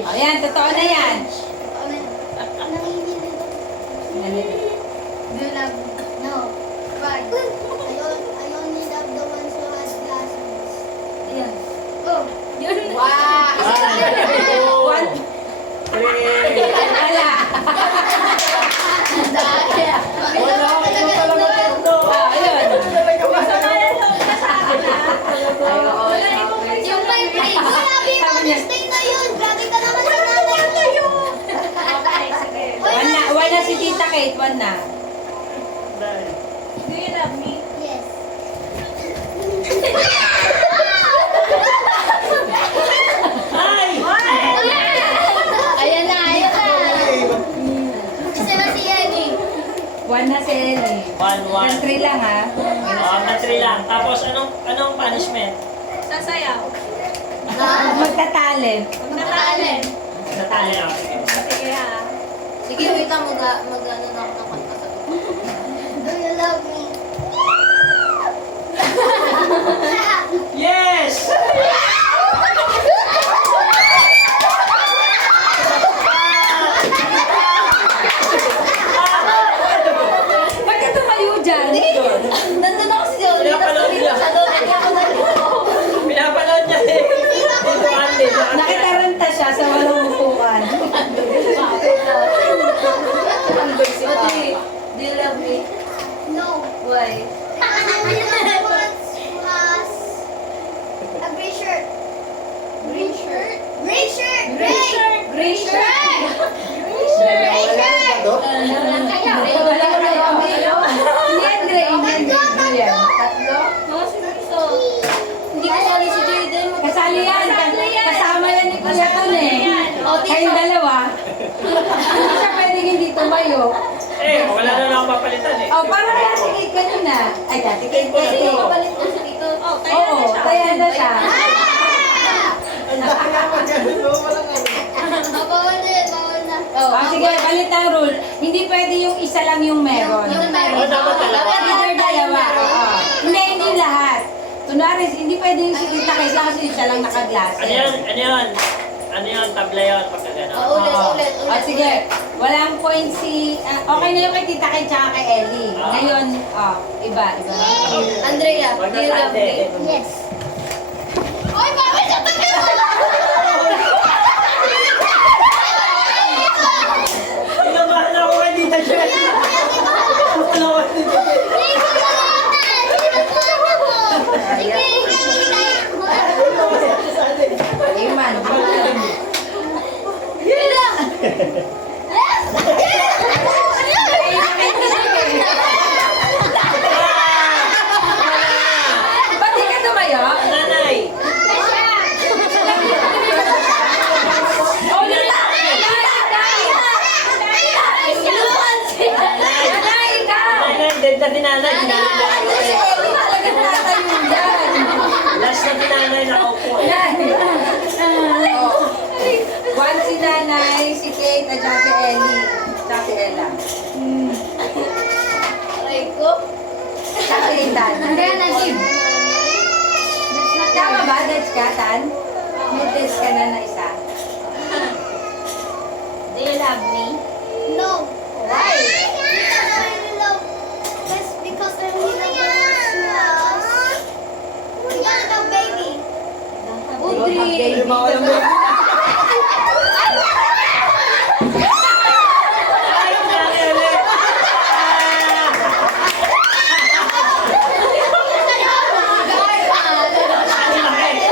Ayan, totoo na yan. Do you love me? No. Why? I only love the ones who has glasses. Ayan. Go. Wow! One. Wala. Yung may play. Grabe, Mother's Day na yun. Grabe ka naman sa nanay tayo. One na si Tita Kate. One na. Do you love me? Yes. Ayan na, ayan na. Kasi ba si Yenny? One na si Ellie. 1-1. Three lang ha. Na 3 lang. Tapos anong punishment? Sasayaw. Magtatalent. Magtatalen. Natali ako. Sige ha. Sige, wait lang. Mag-ano na ako ng kanta sa Do you love me? Yes! Ba't ka tumayo dyan? Nandun ako si Jolie. Pinapanood niya. Sa doon, hindi ako Pinapanood niya eh. Dito Andy. Nakitaranta siya sa walang upuan. Do you love me? No. Why? A gray shirt. Green shirt? Gray shirt! Gray shirt! Gray shirt! Gray shirt! Hindi yan, Dre. Hindi yan. Tatlo? Hindi ko sali si Jaden. Kasali yan. Kasama yan ni Kuya Ton eh. Kayong dalawa. Hindi siya pwedeng hindi tumayo. Eh, wala na lang papalitan eh. Oh, parang kaya si Kate kanina. Ay, dati Kate Kasi kasi. kapalit ko siya dito. Oh, kaya Oo, na siya. kaya na siya. Bawal na yun, bawal na. Oh, sige, balit ang rule. Hindi pwede yung isa lang yung meron. Yung meron. Oh, dapat dalawa. Either dalawa. Oo. Hindi lahat. Kunwari, hindi pwede yung si Tita Kate lang kasi siya lang naka-glasses. Ano yun? Ano yun? Ano yun? Tabla yun pagka gano'n. Oh, ulit. Oh, sige. Walang point si... okay na yung kay Tita Kate tsaka kay Ellie. Ngayon, iba. Andrea, Wag do you love me? na Yes. Oy, bakit siya Inabahan ako kay Tita Jen. Wala ko si Tita Jen. Iman. Ba't di ka tumayo? Nanay! Oh, nanay ka! Nanay, dead na dinanay. Kasi Ellie talaga tatayo yan. Last na dinanay na ako po eh. One si nanay, si Kate, at saka si Ellie. Saka si Ella. Aray ko. Saka si Tan. Andrea, nag-give. Tama ba? That's ka, Tan? May test ka na na isa. Do you love me? No. Why? That's because I'm because the baby. Audrey. Ayun na, Ele.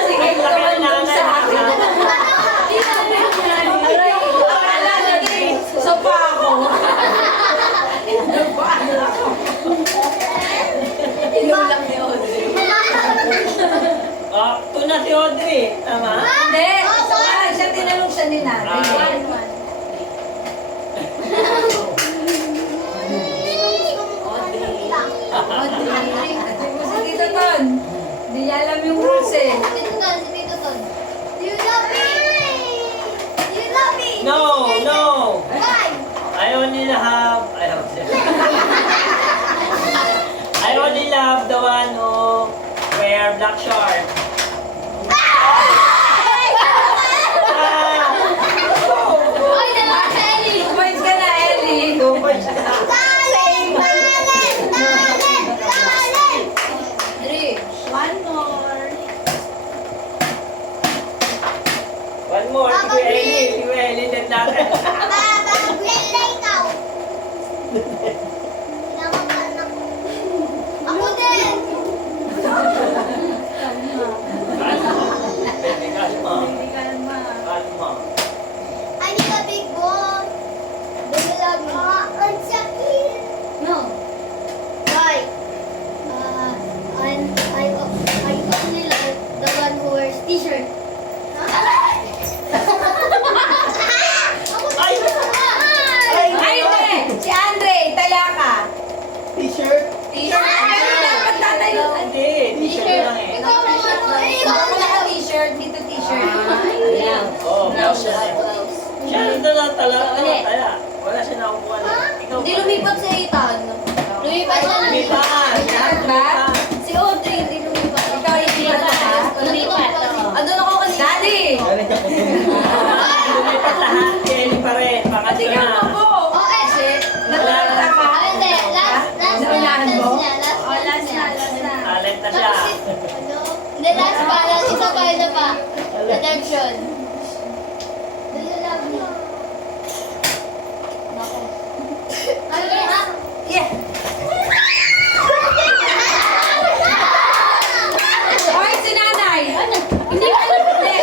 Sige, tuman doon sa akin. Wala na din. Sopa ako. Inulang ni Audrey. Tuna si Audrey. Tama? Hindi. Siya tinanong siya ni nanay. Audrey. Si Tito Ton. Hindi niya alam yung rules eh. Tito Ton, si Tito Ton. Do you love me? Do you love me? No, no. Why? I only love the one who wear black short. mo, si Kuya Eli. Si Kuya Eli, let natin. Lele, ikaw. Pinapakanak ko. Ako din. Hindi ka naman. I need a big ball. Do you love me? Ang sakit. No. Why? I only like the one who wears t-shirt. Ay! Ay, hindi! Si Andre, taya ka. T-shirt? T-shirt. Pero dapat tatayo. Hindi, t-shirt lang eh. Ikaw naman ako eh. Ikaw wala ka t-shirt, dito t-shirt. Ayan. Oo, blouse siya eh. Blouse. Siya na tala. Wala siya nakukuha na. Ikaw Hindi pa. lumipat sa Ethan. Lumipat siya. Lumipat. Lumipat ba? Si Audrey, hindi lumipat. Ikaw yung lumipat ka? Lumipat. Andun ako kanina. Daddy! Lumipat lahat. Si Eli pa rin. Pati Pangatlo ka na. mo po. Oh, eh. Natalanta ka? Ah, hindi. Last Naunahan mo? niya. Last niya. Talent na siya. Ano? Hindi, last pa. Isa pa, isa pa. Redemption. Do you love me? Nako. Ano yan? Yeah. Hoy, si nanay! Hindi ka nanay!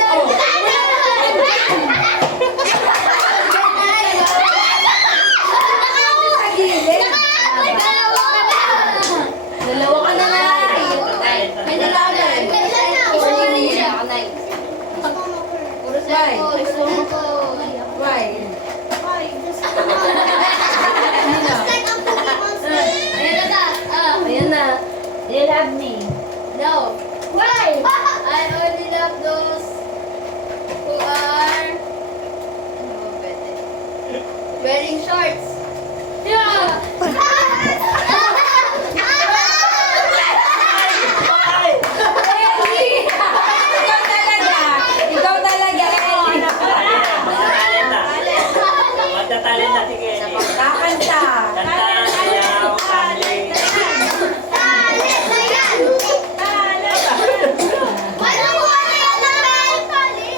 Oh. Sa gilid. Dalawa ka na lang. May nalaman. Why? Why? Ayan na. Do you love me? No. Why? I only love those who are wearing shorts. Yeah. Ay! Ellie! Ikaw talaga. Ikaw talaga, Ellie. Talent na. Magtatalent na si Eli. Kakanta. Kanta, sayaw, family.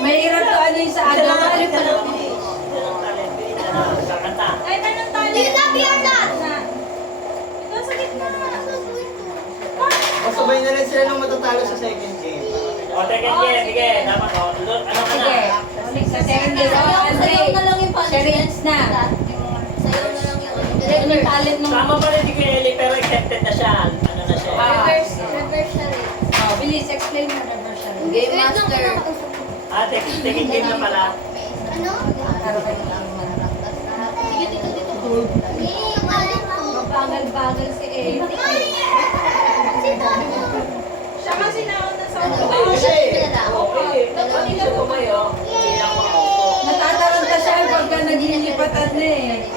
Mahirap to ano yung sa agaw. Ano pa lang? Kakanta. Ay, anong tali? Do you love me or not? Ikaw sa gitna. Masabay na rin sila nung matatalo sa second game. O, second game, sige. Dapat, o, ano ka na? Sige. Sa second game. Oh, Andre. Sayaw na lang yung Siya rinse na. Sayaw na lang yung Ano yung talent nung... Tama pa rin si Kuya Eli, pero accepted na siya. Ano na siya? Reverse siya rin. Oh, bilis, explain mo na version. Game master. Second game na pala. Ano? Sige, dito. Mabagal-bagal si Ellie. Siya kasi nauna sa Ano? siya eh. Okay. Dapat siya tumayo. Hindi lang makaupo. Natataranta siya pagka naglilipatan na eh.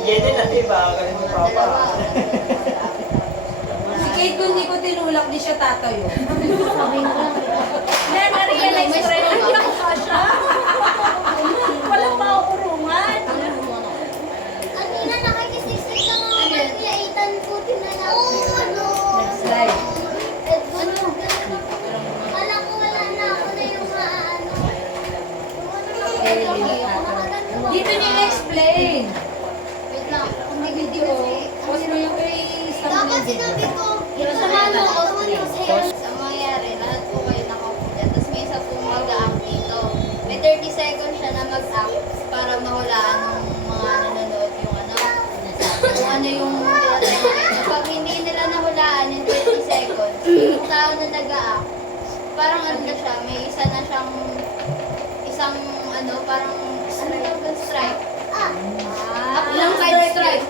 Yan din na, diba? Galing mo papa. Si Kate kung hindi ko tinulak, di siya tatayo. Na-realize ko rin. Hindi ako kasha. Walang mauurungan. Kanina nakikisisik ka nga kay Kuya Ethan, puti na lang. Ano? Next slide. Alam ko wala na ako na yung maano. Dito niyo i-explain. Wait lang. Hindi video. Post mo yung i-stop mo Dapat yung video. sinabi ko, samahan mo ako sa mangyayari, lahat po kayo nakaupo dyan. Tapos may isa pong mag-act dito. May 30 seconds siya na mag-act para mahulaan ng mga nanonood yung ano. Kung ano yung tinatanong. Pag hindi nila nahulaan yung 30 seconds, yung tao na nag-act, parang ano na siya, may isa na siyang isang ano, parang strike. Ilang strike? 3.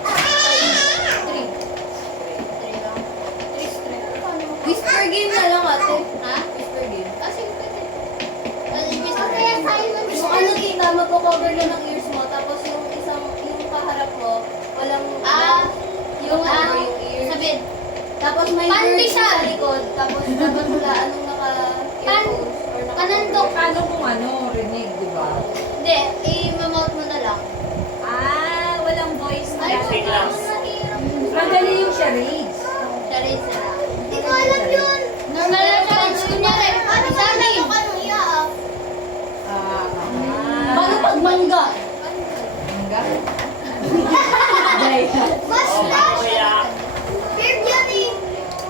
Whisper game na lang ate. Ha? Whisper game. Ah, sige, pwede. Yung ano kita, magko-cover lang ng ears mo, tapos yung yung kaharap mo, walang, yung ears. Sabid. Tapos may bird sa likod, tapos dapat wala anong naka-earphones or Kanandok. Paano kung ano, rinig, di ba? Hindi, i-mouth mo na lang. Walang voice na. Sing lang. Madali yung charades. Charades na lang. Hindi ko alam yun. Normal na charades. Kunyari, Mangga. Hanggang? Kuya.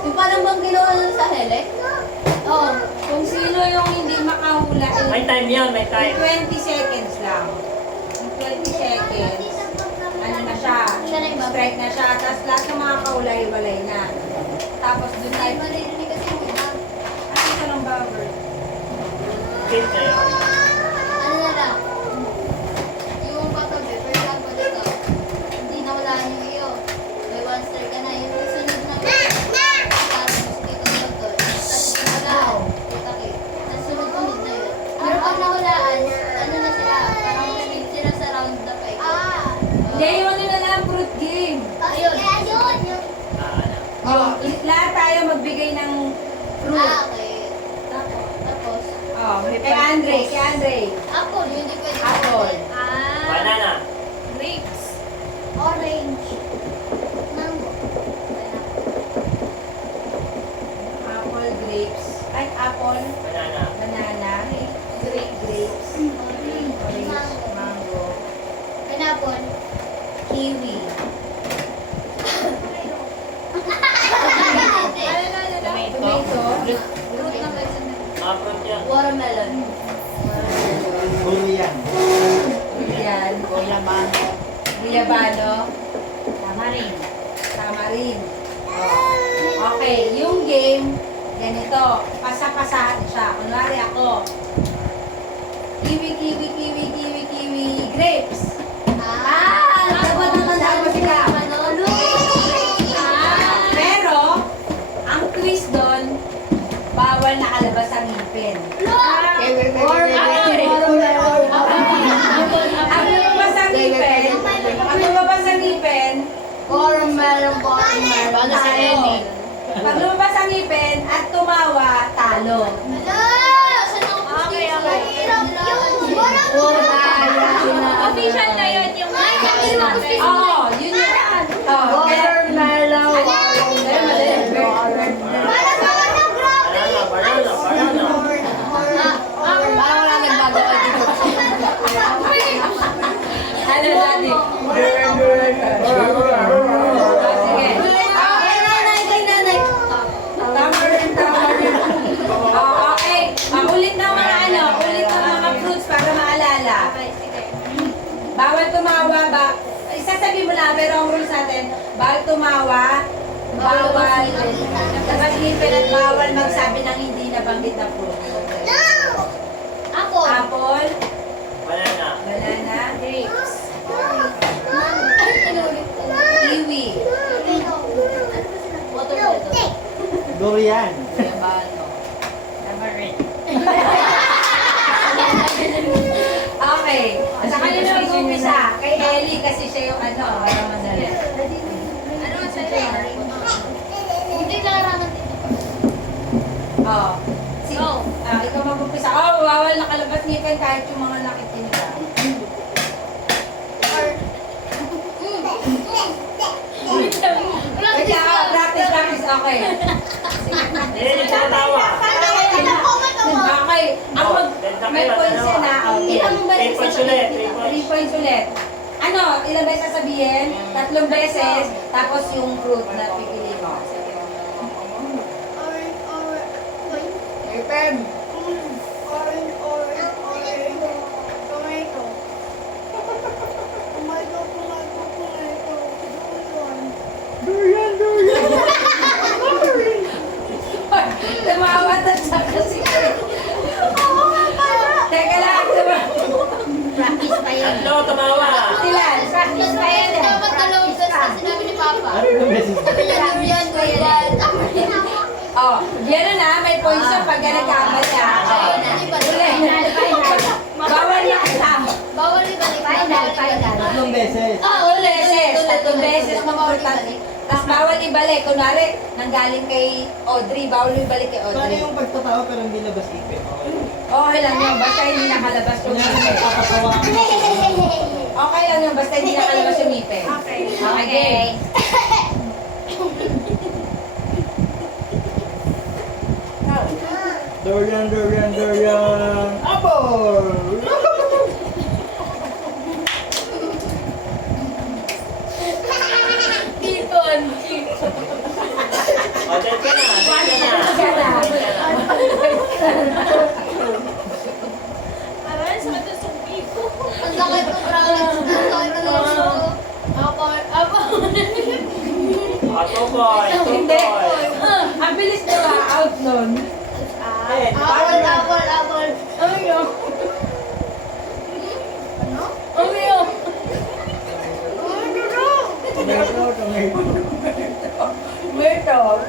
Yung parang bang ginawa nun sa hele? Oh, kung sino yung hindi makahula, May time yun, may time. 20 seconds lang. Yung 20 seconds, ano na siya, Siya na yung strike na siya, tapos lahat ng mga kaulay-walay na. Tapos dun Ay, tayo, maririnig kasi yung iba. ano ito ng bubber? Game na yun. Ano na lang? Yung katabi, for example ito, hindi na wala yung iyo. May one star ka na, yung sunod na tapos dito na to. Tapos wala, kita-kit. Tapos sunod-sunod na yun. Pero pag nawalaan, ano na sila, parang speed sila sa round na pa ito. Hindi, yung ano na lang, fruit game. Ayun. Oh, lahat tayo magbigay ng fruit. Okay. Tapos, Oh, kay Andre. apple, yun di pwede. Apple. Banana. Grapes. Orange. Mango. Apple, grapes. Ay, apple, Banana. banana, grapes, orange, mango, Pineapple. kiwi. Tomato. Fruit na ba isa? Mga fruit yan. Watermelon. Durian. Yan. Guyabano. Tamarin. Oh. Okay, yung game, ganito. Pasa-pasahan siya. Kunwari ako. Kiwi, grapes. Dapat natandaan mo sila. Pero, ang twist doon, bawal nakalabas ang ngipin. Ang lumabas ang ngipin, Watermelon. Paano si Ellie? pag lumabas ang ngipin at tumawa, talo. Official na yun yung Oo, yun yun. Oh, Watermelon. Banana. Parang wala nagbago ka dito. Ano, Daddy? Sige. Okay, nanay. Tamarin. Oh, okay. Ulit ng mga ulit ng mga fruits para maalala. Bawal tumawa ba? Isasabi mo lang, pero ang rules natin, bawal tumawa, bawal labas ngipin at bawal magsabi ng hindi nabanggit na fruit. Apple. Apple, Banana. banana, grapes, kiwi, Watermelon. Durian. tamarin. Okay. Sa kanila mag-umpisa. Kay Ellie kasi siya yung para madali. Ano ang sa'yo? Hindi larangan dito. Oh. Ikaw mag-umpisa. Oh, bawal nakalabas ngipin kahit yung mga nakikinig ka. Wait lang, practice. Okay. Sige. Hindi, hindi tumatawa. Okay. May points yan na. Okay. Ilang beses 3 points ulit. 3 points ulit. Ano, ilang beses sasabihin? 3 beses. Tapos yung fruit na pipili mo. Sige. Pen. Tumawa na siya kasi. Teka lang, Practice pa yan. Tatlo, tumawa. Ilan? Practice pa yan. Dapat dalawang beses na sinabi ni Papa. Ano yung beses? Sabi niya, durian, durian. Oh, yan na, may points yung pag nagkamali ah. Ulit. Bawal na kasama. Bawal ibalik. Bawal ibalik. 3 beses. Tatlong beses importante. Tapos bawal ibalik. Kunwari, nanggaling kay Audrey, bawal ibalik kay Paano Audrey. yung pagtatawa pero hindi labas ipin? Okay lang yun, basta hindi nakalabas yung Kunyari ngipin. nagpapatawa ka. Okay lang yun, basta hindi nakalabas yung ngipin. Okay. Okay. Durian. Apple! Aray, sakit ang subi ko. Ang sakit ng promise. Ang sakit ng promise. Apa. Ato boy. Hindi. Ang bilis na out nun. Apple, apple, apple. Ay, oh. Ano? Ay, oh. Tomato, tomato. Myrtle.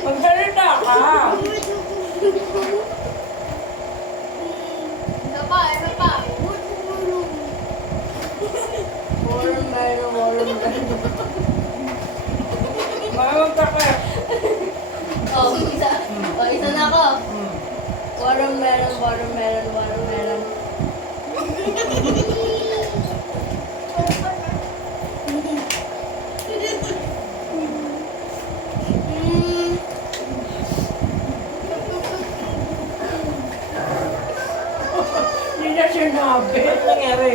Magsalita ka. Isa pa, isa pa. Watermelon. Magkakaya. Oh, isa. Oh, isa na ako. Watermelon. Hindi na siya nabi. Ano nangyari?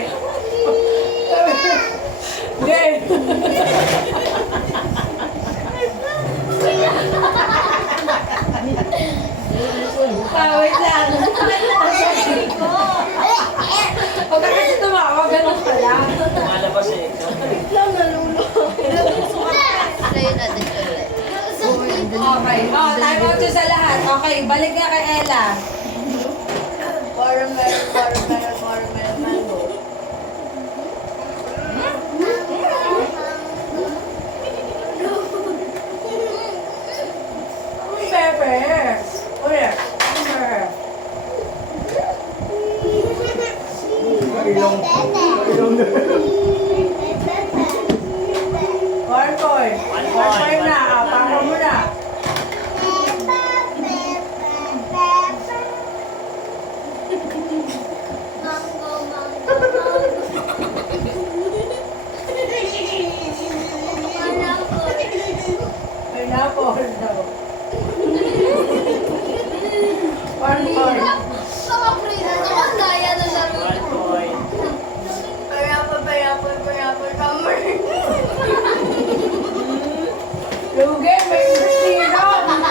Hindi. Wait lang. Huwag ka kasi tumawa, ganun ka lang. Lumalabas eh. Sa'yo natin ulit. Okay. Oh, time out yun sa lahat. Okay, balik nga kay Ella. Watermelon, mango. Pepper. Ulit. Pepper. Ilong. Ilong. One point. One point na. Papa mo na. Pineapple daw. One point. Mga prisa, nakakaya na sa 1 point. Pineapple, summer. Lugi, may Christina.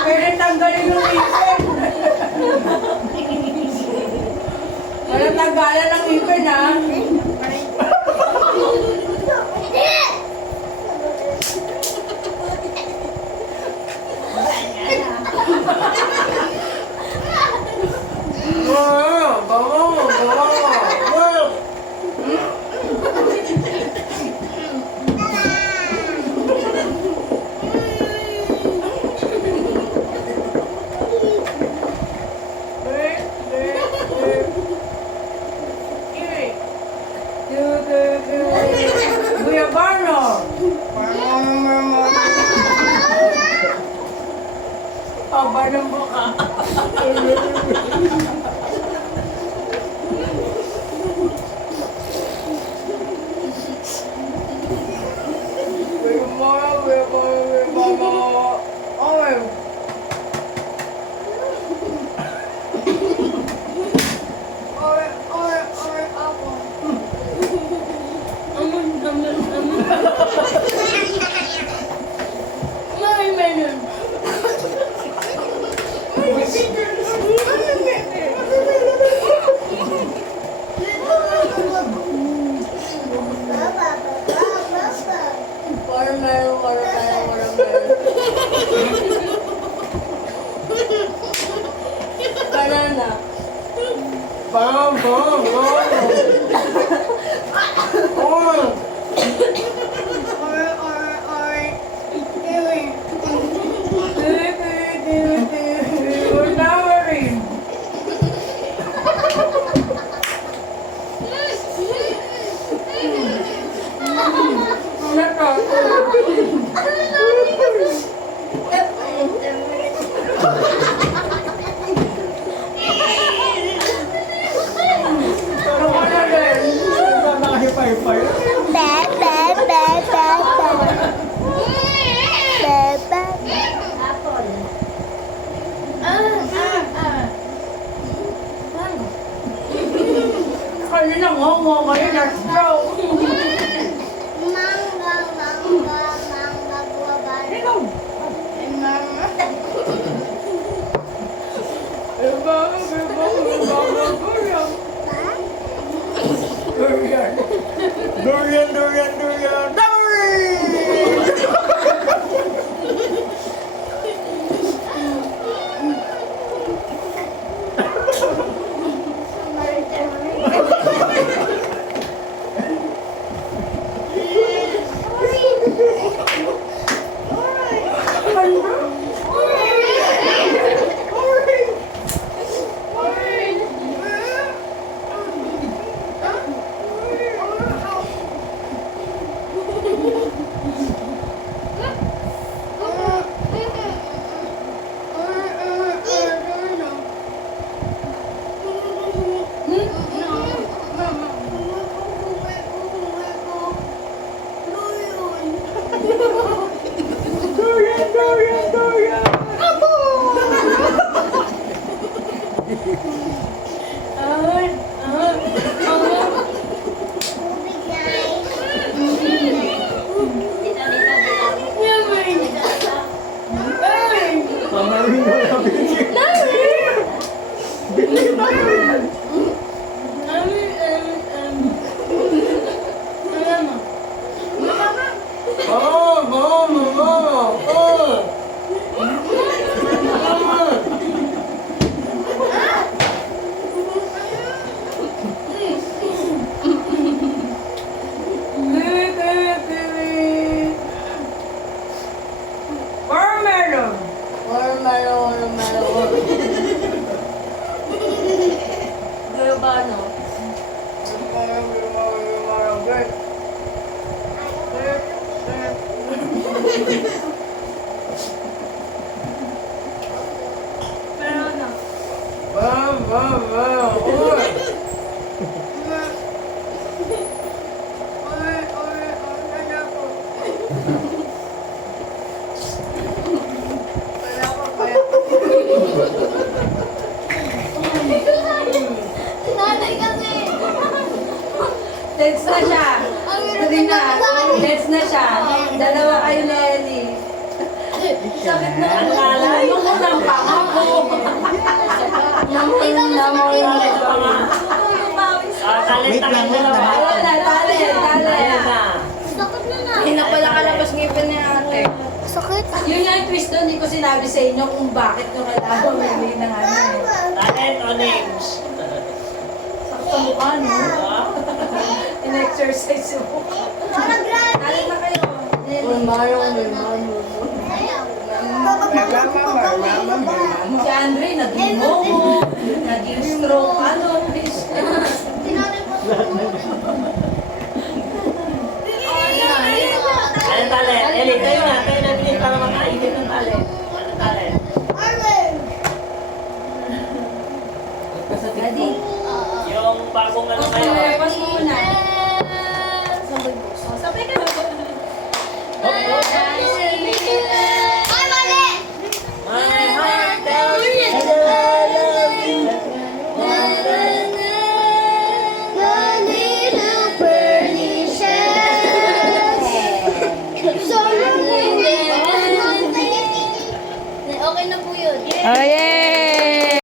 Pwede tanggalin ng ipin. Wala tanggalan ng ipin, ha? Guyabano. Aba ng buka. Banana. Bam, bam, bam. We're now worried. Nakahipay-pay. na siya. Dalawa kayo na Ellie. Sakit na ang lalay. Yung unang pangako. Talent na lang na ba? Wala, tali. Ayan na. Hindi na pala kalabas ngipin ni ate. Sakit. Yun lang yung twist doon, hindi ko sinabi sa inyo kung bakit nyo kailangan mamili ng ano eh. Talent o names? Sakto mukha, no? In-exercise yung mukha. Kalit na kayo. Si Andre, naging momo, naging stroke, ano, fish. Anong talent? Eli, tayo na bilis para makaigit ng talent. Anong talent? Daddy, Yung bagong ano kayo. pas mo muna. Sabay ka na. Ay, mali! My heart tells me that I love you. Okay na po yun. Oh, yeah.